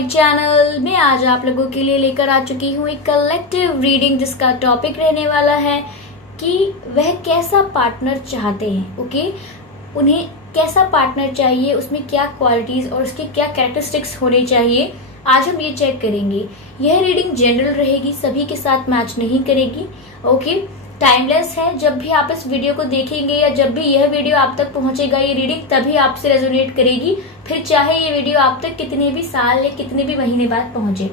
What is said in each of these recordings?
My channel. मैं आज आप लोगों के लिए लेकर आ चुकी हूँ एक कलेक्टिव रीडिंग जिसका टॉपिक रहने वाला है कि वह कैसा पार्टनर चाहते हैं। ओके, उन्हें कैसा पार्टनर चाहिए, उसमें क्या क्वालिटीज और उसके क्या कैरेक्टरिस्टिक्स होने चाहिए, आज हम ये चेक करेंगे। यह रीडिंग जनरल रहेगी, सभी के साथ मैच नहीं करेगी। ओके, टाइमलेस है। जब भी आप इस वीडियो को देखेंगे या जब भी यह वीडियो आप तक पहुंचेगा, ये रीडिंग तभी आपसे रेजोनेट करेगी, फिर चाहे ये वीडियो आप तक कितने भी साल या कितने भी महीने बाद पहुंचे।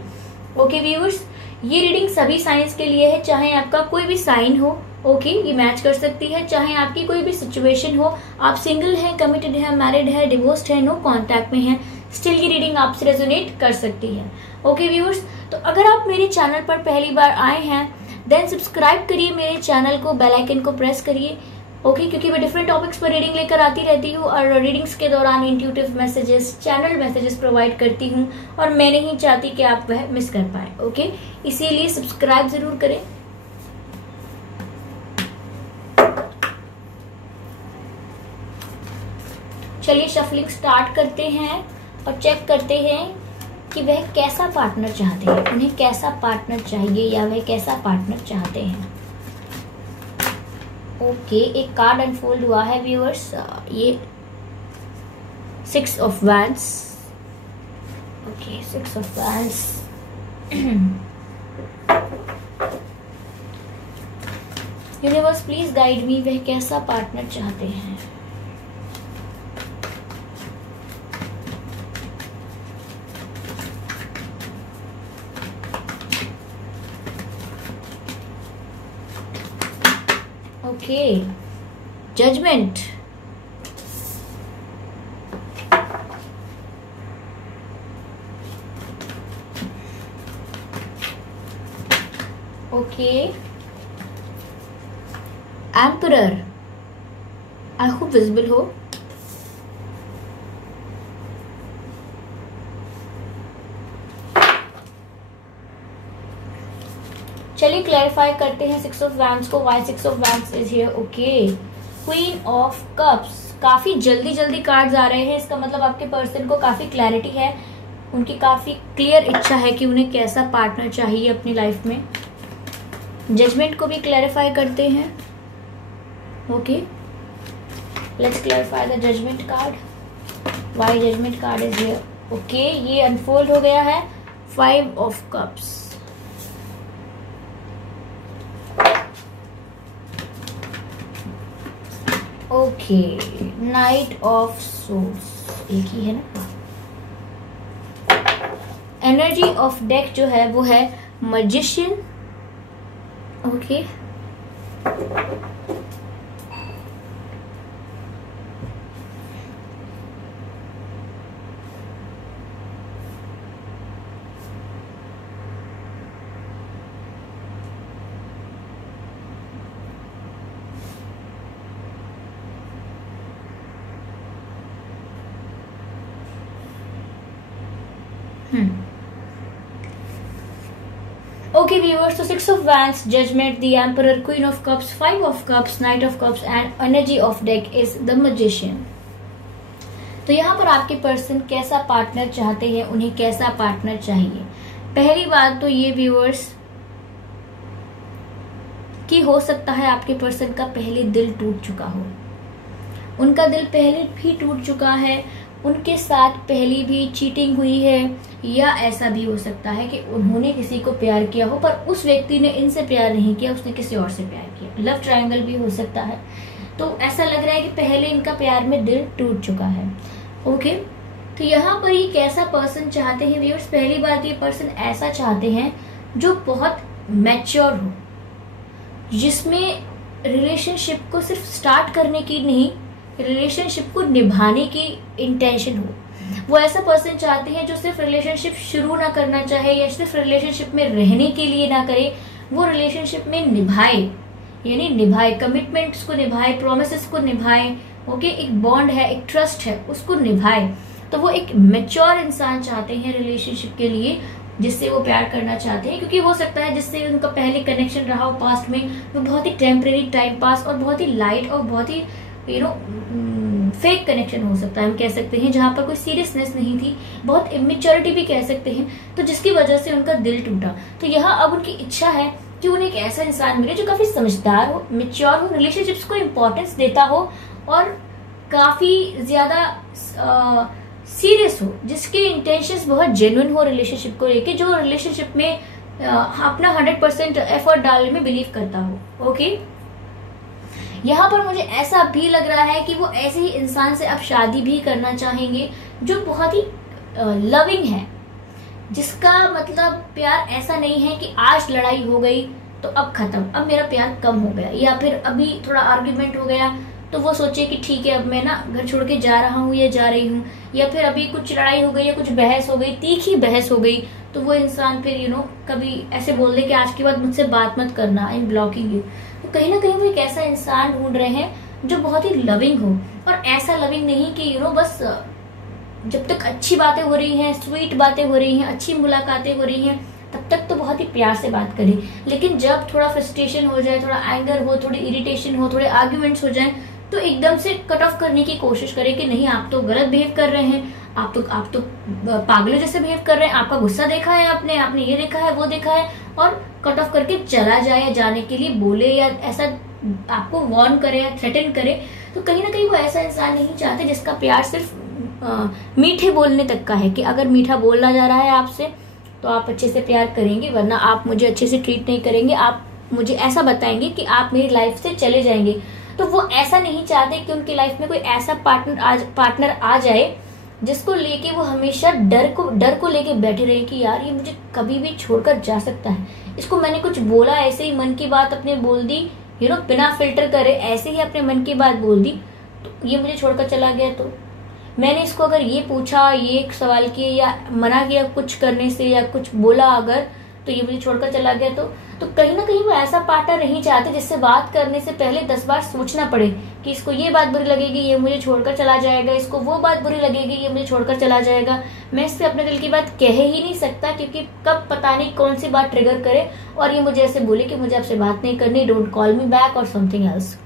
ओके व्यूअर्स, ये रीडिंग सभी साइंस के लिए है, चाहे आपका कोई भी साइन हो। ओके, ये मैच कर सकती है, चाहे आपकी कोई भी सिचुएशन हो, आप सिंगल हैं, कमिटेड है, मैरिड है, डिवोर्स्ड है, नो कॉन्टैक्ट में है, स्टिल ये रीडिंग आपसे रेजोनेट कर सकती है। ओके व्यूअर्स, तो अगर आप मेरे चैनल पर पहली बार आए हैं देन सब्सक्राइब करिए मेरे चैनल को, बेल आइकन को प्रेस करिए। ओके, क्योंकि मैं डिफरेंट टॉपिक्स पर रीडिंग लेकर आती रहती हूँ और रीडिंग्स के दौरान intuitive messages, channel messages provide करती हूँ और मैं नहीं चाहती कि आप वह मिस कर पाए। ओके, इसीलिए सब्सक्राइब जरूर करें। चलिए शफलिंग स्टार्ट करते हैं और चेक करते हैं कि वह कैसा पार्टनर चाहते हैं, उन्हें कैसा पार्टनर चाहिए या वह कैसा पार्टनर चाहते हैं। ओके, एक कार्ड अनफोल्ड हुआ है व्यूअर्स, ये 6 of wands. Okay, 6 of wands. Universe please guide me, वह कैसा पार्टनर चाहते हैं। Okay, judgement. Okay, emperor. I hope visible हो। चलिए क्लैरिफाई करते हैं 6 ऑफ वैंड्स को, why 6 of wands is here. Okay, queen of cups. काफी जल्दी जल्दी कार्ड्स आ रहे हैं, इसका मतलब आपके पर्सन को काफी क्लैरिटी है, उनकी काफी क्लियर इच्छा है कि उन्हें कैसा पार्टनर चाहिए अपनी लाइफ में। जजमेंट को भी क्लैरिफाई करते हैं। Okay, let's clarify the judgement card, why judgement card is here. Okay, ये अनफोल्ड हो गया है 5 of cups. Okay, knight of swords, एक ही है ना। एनर्जी ऑफ डेक जो है वो है magician. Okay, Okay viewers, so 6 of wands, judgment, the emperor, queen of cups, 5 of cups, knight of cups and energy of deck is the magician. तो यहाँ पर आपके पर्सन कैसा पार्टनर चाहते हैं, उन्हें कैसा पार्टनर चाहिए। पहली बात तो ये व्यूअर्स कि हो सकता है आपके पर्सन का पहले दिल टूट चुका हो, उनका दिल पहले भी टूट चुका है, उनके साथ पहले भी चीटिंग हुई है, या ऐसा भी हो सकता है कि उन्होंने किसी को प्यार किया हो पर उस व्यक्ति ने इनसे प्यार नहीं किया, उसने किसी और से प्यार किया। लव ट्रायंगल भी हो सकता है। तो ऐसा लग रहा है कि पहले इनका प्यार में दिल टूट चुका है। ओके, तो यहाँ पर ये कैसा पर्सन चाहते हैं व्यूअर्स। पहली बात, ये पर्सन ऐसा चाहते हैं जो बहुत मैच्योर हो, जिसमें रिलेशनशिप को सिर्फ स्टार्ट करने की नहीं, रिलेशनशिप को निभाने की इंटेंशन हो। वो ऐसा पर्सन चाहते हैं जो सिर्फ रिलेशनशिप शुरू ना करना चाहे या सिर्फ रिलेशनशिप में रहने के लिए ना करे, वो रिलेशनशिप में निभाए, यानी निभाए, कमिटमेंट्स को निभाए, प्रोमिसेस को निभाए। ओके, एक बॉन्ड है, एक ट्रस्ट है, उसको निभाए। तो वो एक मैच्योर इंसान चाहते हैं रिलेशनशिप के लिए, जिससे वो प्यार करना चाहते हैं, क्योंकि हो सकता है जिससे उनका पहले कनेक्शन रहा हो पास्ट में, वो बहुत ही टेम्परेरी टाइम पास और बहुत ही लाइट और बहुत ही फेक कनेक्शन हो सकता है, हम कह सकते हैं, जहां पर कोई सीरियसनेस नहीं थी, बहुत इमेच्योरिटी भी कह सकते हैं, तो जिसकी वजह से उनका दिल टूटा। तो यहाँ अब उनकी इच्छा है कि उन्हें एक ऐसा इंसान मिले जो काफी समझदार हो, मेच्योर हो, रिलेशनशिप्स को इम्पोर्टेंस देता हो और काफी ज्यादा सीरियस हो, जिसके इंटेंशंस बहुत जेन्युइन हो रिलेशनशिप को लेके, जो रिलेशनशिप में अपना 100% एफर्ट डालने में बिलीव करता हो। ओके, यहाँ पर मुझे ऐसा भी लग रहा है कि वो ऐसे ही इंसान से अब शादी भी करना चाहेंगे जो बहुत ही लविंग है, जिसका मतलब प्यार ऐसा नहीं है कि आज लड़ाई हो गई तो अब खत्म, अब मेरा प्यार कम हो गया, या फिर अभी थोड़ा आर्ग्यूमेंट हो गया तो वो सोचे कि ठीक है अब मैं ना घर छोड़ के जा रहा हूँ या जा रही हूँ, या फिर अभी कुछ लड़ाई हो गई या कुछ बहस हो गई, तीखी बहस हो गई, तो वो इंसान फिर कभी ऐसे बोल दे कि आज के बाद मुझसे बात मत करना, आई एम ब्लॉकिंग यू। तो कहीं ना कहीं वो एक ऐसा इंसान ढूंढ रहे हैं जो बहुत ही लविंग हो, और ऐसा लविंग नहीं कि बस जब तक अच्छी बातें हो रही हैं, स्वीट बातें हो रही हैं, अच्छी मुलाकातें हो रही हैं, तब तक तो बहुत ही प्यार से बात करें, लेकिन जब थोड़ा फ्रस्ट्रेशन हो जाए, थोड़ा एंगर हो, थोड़ी इरिटेशन हो, थोड़े आर्ग्यूमेंट्स हो जाए, तो एकदम से कट ऑफ करने की कोशिश करें कि नहीं आप तो गलत बिहेव कर रहे हैं, आप तो पागलों जैसे बिहेव कर रहे हैं, आपका गुस्सा देखा है आपने ये देखा है, वो देखा है, और कट ऑफ करके चला जाए, या जाने के लिए बोले, या ऐसा आपको वार्न करे या थ्रेटन करे। तो कहीं ना कहीं वो ऐसा इंसान नहीं चाहते जिसका प्यार सिर्फ मीठे बोलने तक का है, कि अगर मीठा बोलना जा रहा है आपसे तो आप अच्छे से प्यार करेंगे, वरना आप मुझे अच्छे से ट्रीट नहीं करेंगे, आप मुझे ऐसा बताएंगे कि आप मेरी लाइफ से चले जाएंगे। तो वो ऐसा नहीं चाहते कि उनकी लाइफ में कोई ऐसा पार्टनर आ जाए जिसको लेके वो हमेशा डर को लेके बैठे रहे कि यार ये मुझे कभी भी छोड़कर जा सकता है, इसको मैंने कुछ बोला, ऐसे ही मन की बात अपने बोल दी, बिना फिल्टर करे ऐसे ही अपने मन की बात बोल दी, तो ये मुझे छोड़कर चला गया, तो मैंने इसको अगर ये पूछा, ये सवाल किए या मना किया कुछ करने से, या कुछ बोला अगर, तो ये मुझे छोड़कर चला गया, तो कहीं ना कहीं वो ऐसा पार्टनर नहीं चाहते जिससे बात करने से पहले 10 बार सोचना पड़े कि इसको ये बात बुरी लगेगी, ये मुझे छोड़कर चला जाएगा, इसको वो बात बुरी लगेगी, ये मुझे छोड़कर चला जाएगा, मैं इससे अपने दिल की बात कह ही नहीं सकता, क्योंकि कब पता नहीं कौन सी बात ट्रिगर करे और ये मुझे ऐसे बोले कि मुझे आपसे बात नहीं करनी, डोंट कॉल मी बैक और समथिंग एल्स।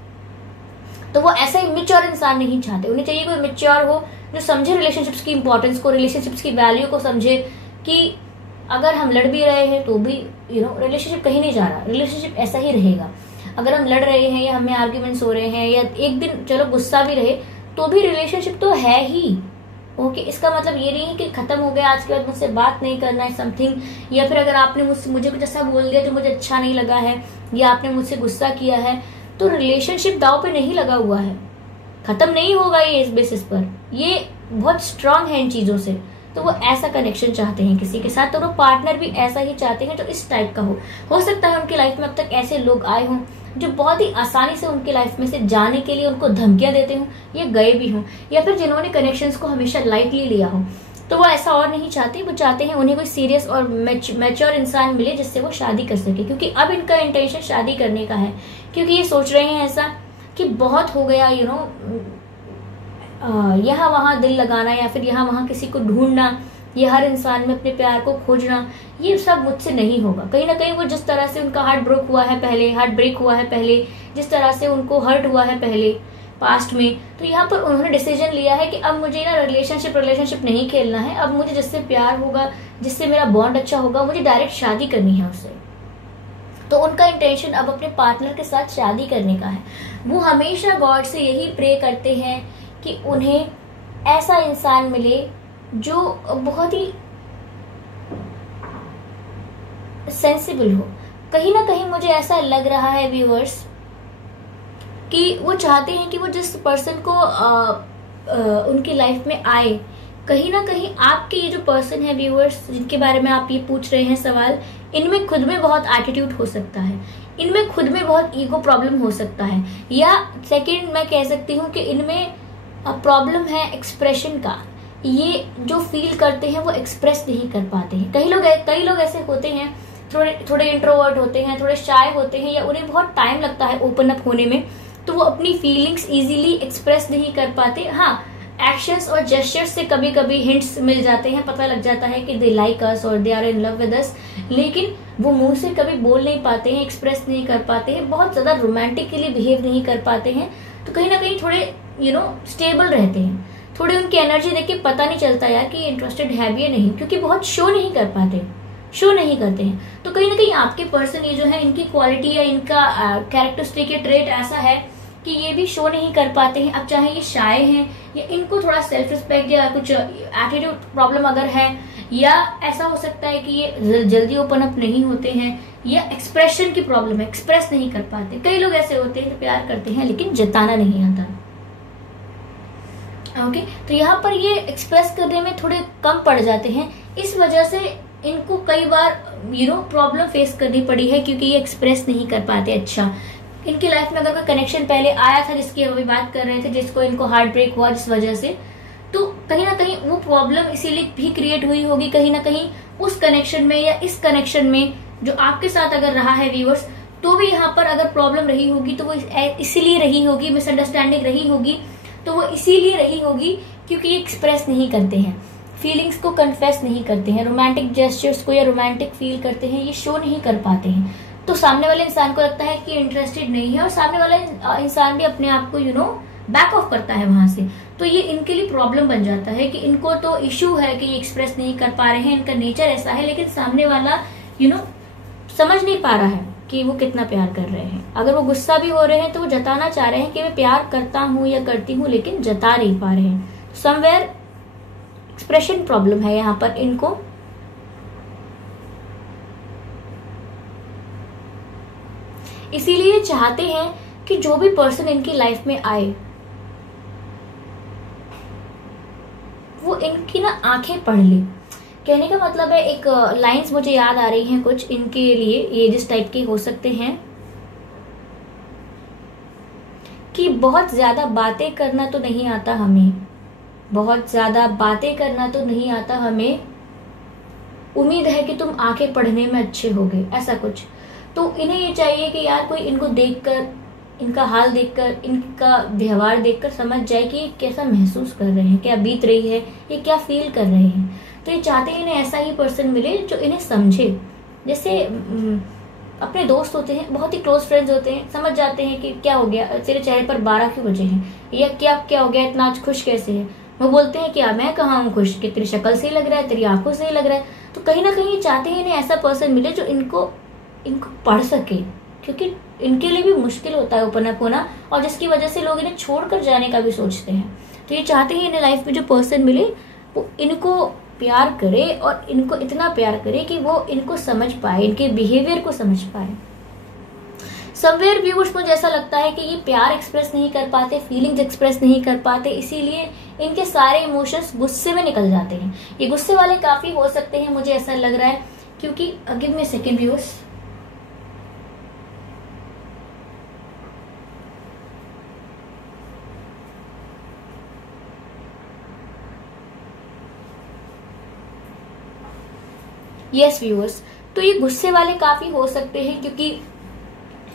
तो वो ऐसा इमेच्योर इंसान नहीं चाहते, उन्हें चाहिए कोई मेच्योर हो जो समझे रिलेशनशिप्स की इंपॉर्टेंस को, रिलेशनशिप्स की वैल्यू को समझे, कि अगर हम लड़ भी रहे हैं तो भी रिलेशनशिप कहीं नहीं जा रहा, रिलेशनशिप ऐसा ही रहेगा। अगर हम लड़ रहे हैं या हमें आर्ग्यूमेंट्स हो रहे हैं या एक दिन चलो गुस्सा भी रहे, तो भी रिलेशनशिप तो है ही। ओके, इसका मतलब ये नहीं है कि खत्म हो गया, आज के बाद मुझसे बात नहीं करना है समथिंग, या फिर अगर आपने मुझे कुछ ऐसा बोल दिया जो मुझे अच्छा नहीं लगा है, या आपने मुझसे गुस्सा किया है, तो रिलेशनशिप दाव पे नहीं लगा हुआ है, खत्म नहीं होगा ये इस बेसिस पर, ये बहुत स्ट्रांग है इन चीजों से। तो वो ऐसा कनेक्शन चाहते हैं किसी के साथ, तो वो पार्टनर भी ऐसा ही चाहते हैं जो इस टाइप का हो सकता है उनकी लाइफ में अब तक ऐसे लोग आए हों जो बहुत ही आसानी से उनकी लाइफ में से जाने के लिए उनको धमकियां देते हों, या गए भी हों, या फिर जिन्होंने कनेक्शंस को हमेशा लाइटली लिया हो। तो वो ऐसा और नहीं चाहते, वो चाहते हैं उन्हें कोई सीरियस और मैच्योर इंसान मिले जिससे वो शादी कर सके, क्योंकि अब इनका इंटेंशन शादी करने का है, क्योंकि ये सोच रहे हैं ऐसा कि बहुत हो गया यहाँ वहां दिल लगाना, या फिर यहाँ वहां किसी को ढूंढना, ये हर इंसान में अपने प्यार को खोजना, ये सब मुझसे नहीं होगा। कहीं ना कहीं वो जिस तरह से उनका हार्ट ब्रेक हुआ है पहले, जिस तरह से उनको हर्ट हुआ है पहले पास्ट में, तो यहाँ पर उन्होंने डिसीजन लिया है कि अब मुझे ना रिलेशनशिप नहीं खेलना है, अब मुझे जिससे प्यार होगा, जिससे मेरा बॉन्ड अच्छा होगा, मुझे डायरेक्ट शादी करनी है उससे। तो उनका इंटेंशन अब अपने पार्टनर के साथ शादी करने का है। वो हमेशा गॉड से यही प्रे करते हैं कि उन्हें ऐसा इंसान मिले जो बहुत ही सेंसिबल हो। कहीं ना कहीं मुझे ऐसा लग रहा है व्यूअर्स कि वो चाहते हैं कि वो जिस पर्सन को उनकी लाइफ में आए, कहीं ना कहीं आपके ये जो पर्सन है व्यूअर्स जिनके बारे में आप ये पूछ रहे हैं सवाल, इनमें खुद में बहुत एटीट्यूड हो सकता है, इनमें खुद में बहुत ईगो प्रॉब्लम हो सकता है, या सेकंड मैं कह सकती हूँ कि इनमें प्रॉब्लम है एक्सप्रेशन का। ये जो फील करते हैं वो एक्सप्रेस नहीं कर पाते हैं। कई लोग ऐसे होते हैं, थोड़े इंट्रोवर्ट होते हैं, थोड़े शाय होते हैं, या उन्हें बहुत टाइम लगता है ओपन अप होने में, तो वो अपनी फीलिंग्स इजीली एक्सप्रेस नहीं कर पाते। हाँ, एक्शंस और जेस्चर्स से कभी कभी हिंट्स मिल जाते हैं, पता लग जाता है कि दे लाइक अस और they are in love with us, लेकिन वो मुंह से कभी बोल नहीं पाते हैं, एक्सप्रेस नहीं कर पाते हैं, बहुत ज्यादा रोमांटिकली बिहेव नहीं कर पाते हैं। तो कहीं ना कहीं थोड़े स्टेबल रहते हैं। थोड़ी उनकी एनर्जी देख के पता नहीं चलता यार कि इंटरेस्टेड है भी या नहीं, क्योंकि बहुत शो नहीं कर पाते, शो नहीं करते हैं। तो कहीं ना कहीं आपके पर्सन ये जो है, इनकी क्वालिटी या इनका कैरेक्टरिस्टिक या ट्रेट ऐसा है कि ये भी शो नहीं कर पाते हैं। अब चाहे ये शाय हैं या इनको थोड़ा सेल्फ रिस्पेक्ट या कुछ एटीट्यूड प्रॉब्लम अगर है, या ऐसा हो सकता है कि ये जल्दी ओपन अप नहीं होते हैं, या एक्सप्रेशन की प्रॉब्लम है, एक्सप्रेस नहीं कर पाते। कई लोग ऐसे होते हैं जो प्यार करते हैं लेकिन जताना नहीं आता। ओके, तो यहाँ पर ये एक्सप्रेस करने में थोड़े कम पड़ जाते हैं, इस वजह से इनको कई बार प्रॉब्लम फेस करनी पड़ी है, क्योंकि ये एक्सप्रेस नहीं कर पाते। अच्छा, इनकी लाइफ में अगर कोई कनेक्शन पहले आया था जिसकी अभी बात कर रहे थे, जिसको इनको हार्ट ब्रेक हुआ जिस वजह से, तो कहीं ना कहीं वो प्रॉब्लम इसीलिए भी क्रिएट हुई होगी कहीं ना कहीं उस कनेक्शन में या इस कनेक्शन में जो आपके साथ अगर रहा है व्यूअर्स, तो भी यहाँ पर अगर प्रॉब्लम रही होगी तो वो इसीलिए रही होगी, मिसअंडरस्टैंडिंग रही होगी तो वो इसीलिए रही होगी क्योंकि ये एक्सप्रेस नहीं करते हैं, फीलिंग्स को कन्फेस नहीं करते हैं, रोमांटिक जेस्चर्स को या रोमांटिक फील करते हैं ये शो नहीं कर पाते हैं। तो सामने वाले इंसान को लगता है कि इंटरेस्टेड नहीं है, और सामने वाला इंसान भी अपने आप को बैक ऑफ करता है वहां से। तो ये इनके लिए प्रॉब्लम बन जाता है कि इनको तो इशू है कि ये एक्सप्रेस नहीं कर पा रहे हैं, इनका नेचर ऐसा है, लेकिन सामने वाला समझ नहीं पा रहा है कि वो कितना प्यार कर रहे हैं। अगर वो गुस्सा भी हो रहे हैं तो वो जताना चाह रहे हैं कि मैं प्यार करता हूं या करती हूं, लेकिन जता नहीं पा रहे हैं। समवेयर एक्सप्रेशन प्रॉब्लम है यहाँ पर इनको। इसीलिए चाहते हैं कि जो भी पर्सन इनकी लाइफ में आए वो इनकी ना आंखें पढ़ ले। कहने का मतलब है, एक लाइंस मुझे याद आ रही हैं कुछ इनके लिए, ये जिस टाइप के हो सकते हैं कि बहुत ज्यादा बातें करना तो नहीं आता हमें, बहुत ज्यादा बातें करना तो नहीं आता हमें, उम्मीद है कि तुम आंखें पढ़ने में अच्छे होगे, ऐसा कुछ। तो इन्हें ये चाहिए कि यार कोई इनको देखकर, इनका हाल देखकर, इनका व्यवहार देखकर समझ जाए कि ये कैसा महसूस कर रहे हैं, क्या बीत रही है, ये क्या फील कर रहे हैं। तो ये चाहते हैं इन्हें ऐसा ही पर्सन मिले जो इन्हें समझे। जैसे अपने दोस्त होते हैं, बहुत ही क्लोज फ्रेंड्स होते हैं, समझ जाते हैं कि क्या हो गया, तेरे चेहरे पर 12 क्यों बजे हैं, या क्या हो गया, इतना आज खुश कैसे है। वो बोलते हैं कि मैं कहाँ हूँ खुश, कि तेरी शक्ल सही लग रहा है, तेरी आंखों से लग रहा है। तो कहीं ना कहीं चाहते हैं इन्हें ऐसा पर्सन मिले जो इनको पढ़ सके, क्योंकि इनके लिए भी मुश्किल होता है ओपन अप होना, और जिसकी वजह से लोग इन्हें छोड़कर जाने का भी सोचते हैं। तो ये चाहते हैं इन्हें लाइफ में जो पर्सन मिले वो इनको प्यार करे, और इनको इतना प्यार करे कि वो इनको समझ पाए, इनके बिहेवियर को समझ पाए। समवेयर व्यूअर्स, मुझे ऐसा लगता है कि ये प्यार एक्सप्रेस नहीं कर पाते, फीलिंग्स एक्सप्रेस नहीं कर पाते, इसीलिए इनके सारे इमोशंस गुस्से में निकल जाते हैं। ये गुस्से वाले काफी हो सकते हैं, मुझे ऐसा लग रहा है, क्योंकि give me second viewers. Yes viewers, तो ये गुस्से वाले काफी हो सकते हैं, क्योंकि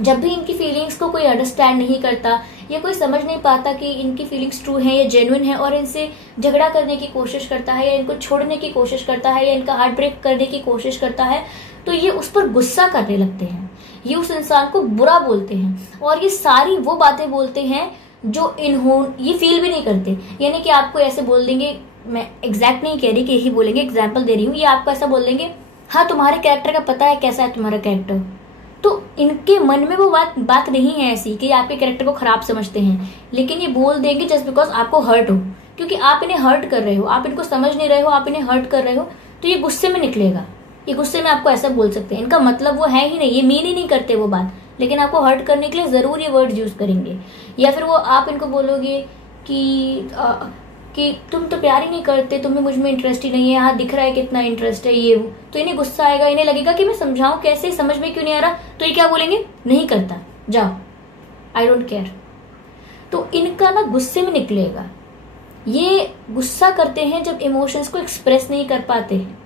जब भी इनकी फीलिंग्स को कोई अंडरस्टैंड नहीं करता या कोई समझ नहीं पाता कि इनकी फीलिंग्स ट्रू है या जेन्युइन है, और इनसे झगड़ा करने की कोशिश करता है, या इनको छोड़ने की कोशिश करता है, या इनका हार्ट ब्रेक करने की कोशिश करता है, तो ये उस पर गुस्सा करने लगते हैं, ये उस इंसान को बुरा बोलते हैं, और ये सारी वो बातें बोलते हैं जो ये फील भी नहीं करते। यानी कि आपको ऐसे बोल देंगे, मैं एग्जैक्ट नहीं कह रही कि यही बोलेंगे, एग्जाम्पल दे रही हूँ, ये आपको ऐसा बोल देंगे, हाँ तुम्हारे कैरेक्टर का पता है कैसा है तुम्हारा कैरेक्टर। तो इनके मन में वो बात नहीं है ऐसी कि आपके कैरेक्टर को खराब समझते हैं, लेकिन ये बोल देंगे जस्ट बिकॉज आपको हर्ट हो, क्योंकि आप इन्हें हर्ट कर रहे हो, आप इनको समझ नहीं रहे हो, आप इन्हें हर्ट कर रहे हो, तो ये गुस्से में निकलेगा, ये गुस्से में आपको ऐसा बोल सकते हैं। इनका मतलब वो है ही नहीं, ये मीन ही नहीं करते वो बात, लेकिन आपको हर्ट करने के लिए जरूर ये वर्ड्स यूज करेंगे। या फिर वो आप इनको बोलोगे कि तुम तो प्यार ही नहीं करते, तुम्हें मुझ में इंटरेस्ट ही नहीं है, यहाँ दिख रहा है कितना इंटरेस्ट है ये वो, तो इन्हें गुस्सा आएगा, इन्हें लगेगा कि मैं समझाऊं कैसे, समझ में क्यों नहीं आ रहा, तो ये क्या बोलेंगे, नहीं करता, जाओ, आई डोंट केयर। तो इनका ना गुस्से में निकलेगा। ये गुस्सा करते हैं जब इमोशंस को एक्सप्रेस नहीं कर पाते हैं।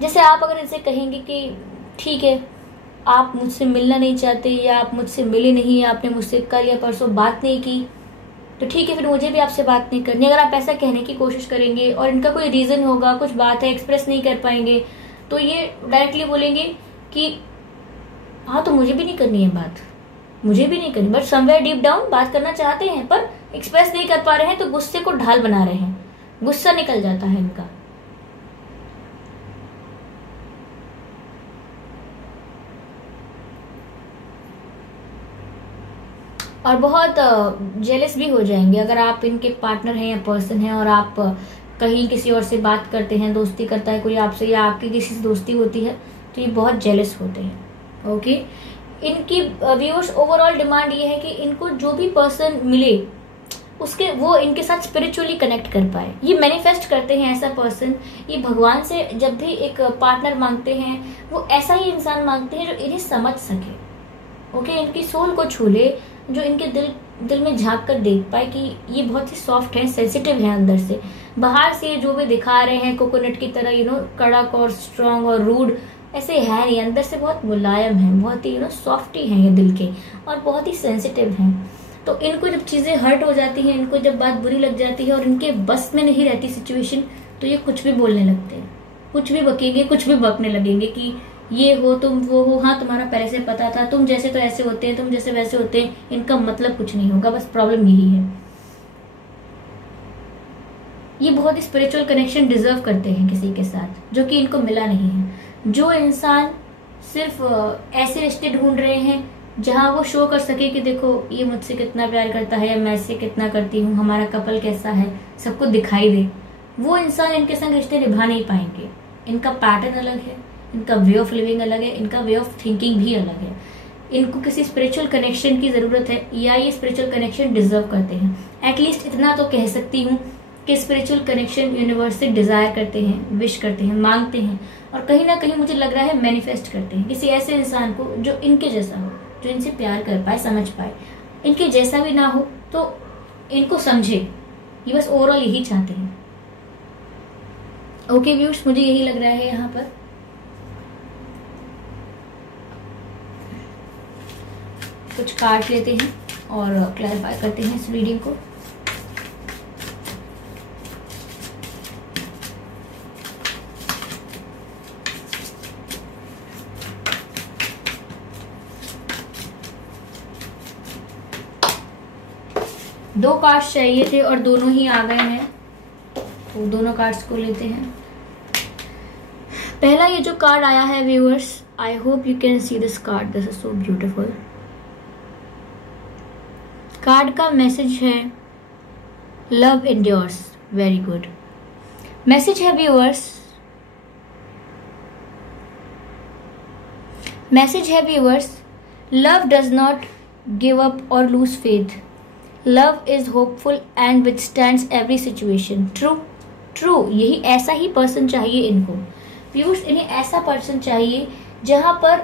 जैसे आप अगर इनसे कहेंगे कि ठीक है आप मुझसे मिलना नहीं चाहते, या आप मुझसे मिले नहीं, या आपने मुझसे कल या परसों बात नहीं की, तो ठीक है फिर मुझे भी आपसे बात नहीं करनी। अगर आप ऐसा कहने की कोशिश करेंगे और इनका कोई रीजन होगा, कुछ बात है एक्सप्रेस नहीं कर पाएंगे, तो ये डायरेक्टली बोलेंगे कि हाँ तो मुझे भी नहीं करनी है बात, मुझे भी नहीं करनी, बट समवेयर डीप डाउन बात करना चाहते हैं पर एक्सप्रेस नहीं कर पा रहे हैं, तो गुस्से को ढाल बना रहे हैं, गुस्सा निकल जाता है इनका। और बहुत जेलस भी हो जाएंगे अगर आप इनके पार्टनर हैं या पर्सन हैं और आप कहीं किसी और से बात करते हैं, दोस्ती करता है कोई आपसे या आपकी किसी से दोस्ती होती है, तो ये बहुत जेलस होते हैं। ओके, इनकी व्यूअर्स ओवरऑल डिमांड ये है कि इनको जो भी पर्सन मिले उसके वो इनके साथ स्पिरिचुअली कनेक्ट कर पाए। ये मैनिफेस्ट करते हैं ऐसा पर्सन, ये भगवान से जब भी एक पार्टनर मांगते हैं वो ऐसा ही इंसान मांगते हैं जो इन्हें समझ सके। ओके, इनकी सोल को छू ले, जो इनके दिल में झांक कर देख पाए कि ये बहुत ही सॉफ्ट है, सेंसिटिव है अंदर से। बाहर से जो भी दिखा रहे हैं कोकोनट की तरह कड़क और स्ट्रांग और रूड, ऐसे है नहीं, अंदर से बहुत मुलायम है, बहुत ही सॉफ्टी है ये दिल के, और बहुत ही सेंसिटिव हैं। तो इनको जब चीजें हर्ट हो जाती हैं, इनको जब बात बुरी लग जाती है और इनके बस में नहीं रहती सिचुएशन, तो ये कुछ भी बोलने लगते हैं, कुछ भी बकेंगे, कुछ भी बकने लगेंगे कि ये हो तुम वो हो, हाँ तुम्हारा पहले से पता था, तुम जैसे तो ऐसे होते हैं, तुम जैसे वैसे होते हैं। इनका मतलब कुछ नहीं होगा, बस प्रॉब्लम यही है। ये बहुत ही स्पिरिचुअल कनेक्शन डिजर्व करते हैं किसी के साथ जो कि इनको मिला नहीं है। जो इंसान सिर्फ ऐसे रिश्ते ढूंढ रहे हैं जहां वो शो कर सके कि देखो ये मुझसे कितना प्यार करता है या मैं इससे कितना करती हूँ, हमारा कपल कैसा है, सबको दिखाई दे, वो इंसान इनके संग रिश्ते निभा नहीं पाएंगे। इनका पैटर्न अलग है, इनका वे ऑफ लिविंग अलग है, इनका वे ऑफ थिंकिंग भी अलग है। इनको किसी स्पिरिचुअल कनेक्शन की जरूरत है या ये स्पिरिचुअल कनेक्शन डिजर्व करते हैं। एटलीस्ट इतना तो कह सकती हूँ कि स्पिरिचुअल कनेक्शन यूनिवर्स से डिजायर करते हैं, विश करते हैं, मांगते हैं, और कहीं ना कहीं मुझे लग रहा है मैनिफेस्ट करते हैं किसी ऐसे इंसान को जो इनके जैसा हो, जो इनसे प्यार कर पाए, समझ पाए। इनके जैसा भी ना हो तो इनको समझे, ये बस ओवरऑल यही चाहते हैं। ओके व्यूअर्स, मुझे यही लग रहा है यहाँ पर। कुछ कार्ड लेते हैं और क्लैरिफाई करते हैं इस रीडिंग को। दो कार्ड्स चाहिए थे और दोनों ही आ गए हैं, तो दोनों कार्ड्स को लेते हैं। पहला ये जो कार्ड आया है viewers, I hope you can see this card, this is so beautiful. Card का मैसेज है love endures, very good message है व्यूअर्स। मैसेज है viewers, love does not give up और lose faith, love is hopeful and withstands every situation. True true, यही ऐसा ही person चाहिए इनको viewers. इन्हें ऐसा पर्सन चाहिए जहां पर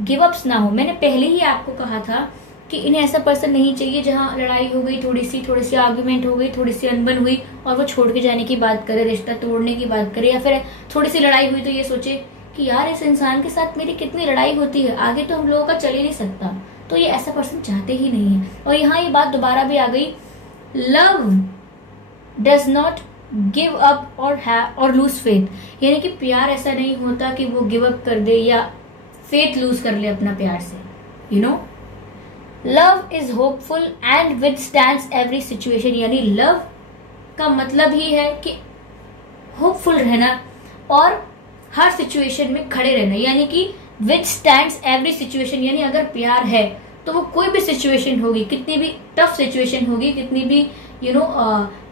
गिव अप्स ना हो। मैंने पहले ही आपको कहा था कि इन्हें ऐसा पर्सन नहीं चाहिए जहां लड़ाई हो गई, थोड़ी सी आर्गुमेंट हो गई, थोड़ी सी अनबन हुई और वो छोड़ के जाने की बात करे, रिश्ता तोड़ने की बात करे, या फिर थोड़ी सी लड़ाई हुई तो ये सोचे कि यार इस इंसान के साथ मेरी कितनी लड़ाई होती है, आगे तो हम लोगों का चल ही नहीं सकता। तो ये ऐसा पर्सन चाहते ही नहीं है। और यहाँ ये बात दोबारा भी आ गई, love does not give up और लूज फेथ, यानी कि प्यार ऐसा नहीं होता कि वो गिव अप कर दे या फेथ लूज कर ले अपना प्यार से। Love is hopeful and withstands every situation, यानी लव का मतलब ही है कि होपफुल रहना और हर सिचुएशन में खड़े रहना, यानी कि विथस्टैंड्स एवरी सिचुएशन, यानी अगर प्यार है तो वो कोई भी सिचुएशन होगी, कितनी भी टफ सिचुएशन होगी, कितनी भी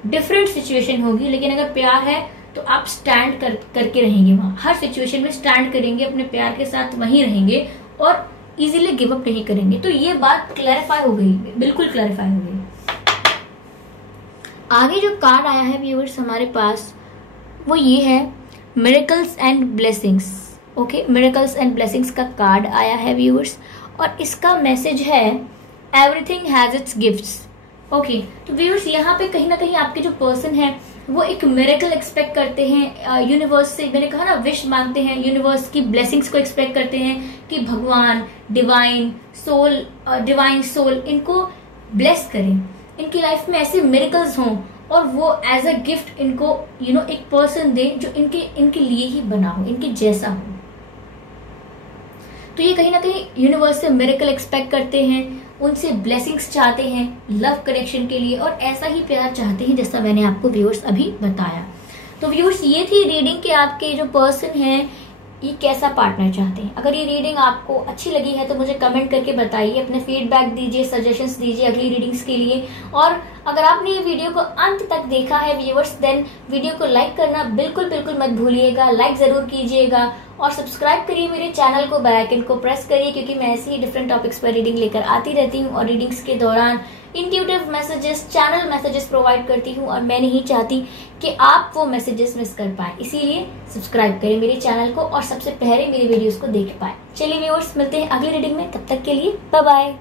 डिफरेंट सिचुएशन होगी, लेकिन अगर प्यार है तो आप स्टैंड करके रहेंगे वहां, हर सिचुएशन में स्टैंड करेंगे, अपने प्यार के साथ वहीं रहेंगे और इजीली गिव अप नहीं करेंगे। तो ये बात क्लैरिफाई हो गई, बिल्कुल क्लैरिफाई हो गई। आगे जो कार्ड आया है व्यूअर्स हमारे पास वो ये है miracles and blessings. Okay, miracles and blessings का कार्ड आया है व्यूअर्स और इसका मैसेज है everything has its gifts. Okay, तो व्यूअर्स यहाँ पे कहीं ना कहीं आपके जो पर्सन है वो एक मिरेकल एक्सपेक्ट करते हैं यूनिवर्स से। मैंने कहा ना, विश मांगते हैं, यूनिवर्स की ब्लेसिंग्स को एक्सपेक्ट करते हैं कि भगवान डिवाइन सोल इनको ब्लेस करें, इनकी लाइफ में ऐसे मिरेकल्स हों और वो एज अ गिफ्ट इनको एक पर्सन दे जो इनके लिए ही बना हो, इनके जैसा हो। तो ये कहीं ना कहीं यूनिवर्स से मिरेकल एक्सपेक्ट करते हैं, उनसे ब्लेसिंग्स चाहते हैं लव कनेक्शन के लिए, और ऐसा ही प्यार चाहते हैं जैसा मैंने आपको व्यूअर्स अभी बताया। तो व्यूअर्स ये थी रीडिंग कि आपके जो पर्सन है ये कैसा पार्टनर चाहते हैं। अगर ये रीडिंग आपको अच्छी लगी है तो मुझे कमेंट करके बताइए, अपने फीडबैक दीजिए, सजेशंस दीजिए अगली रीडिंग्स के लिए। और अगर आपने ये वीडियो को अंत तक देखा है व्यूअर्स, देन वीडियो को लाइक करना बिल्कुल बिल्कुल मत भूलिएगा, लाइक जरूर कीजिएगा और सब्सक्राइब करिए मेरे चैनल को, बेल आइकन को प्रेस करिए, क्योंकि मैं ऐसे ही डिफरेंट टॉपिक्स पर रीडिंग लेकर आती रहती हूँ और रीडिंग्स के दौरान intuitive messages, channel messages provide करती हूँ और मैं नहीं चाहती कि आप वो मैसेजेस मिस कर पाए, इसीलिए सब्सक्राइब करें मेरे चैनल को और सबसे पहले मेरी वीडियोस को देख पाए। चलिए व्यूअर्स, मिलते हैं अगली रीडिंग में, तब तक के लिए बाय बाय।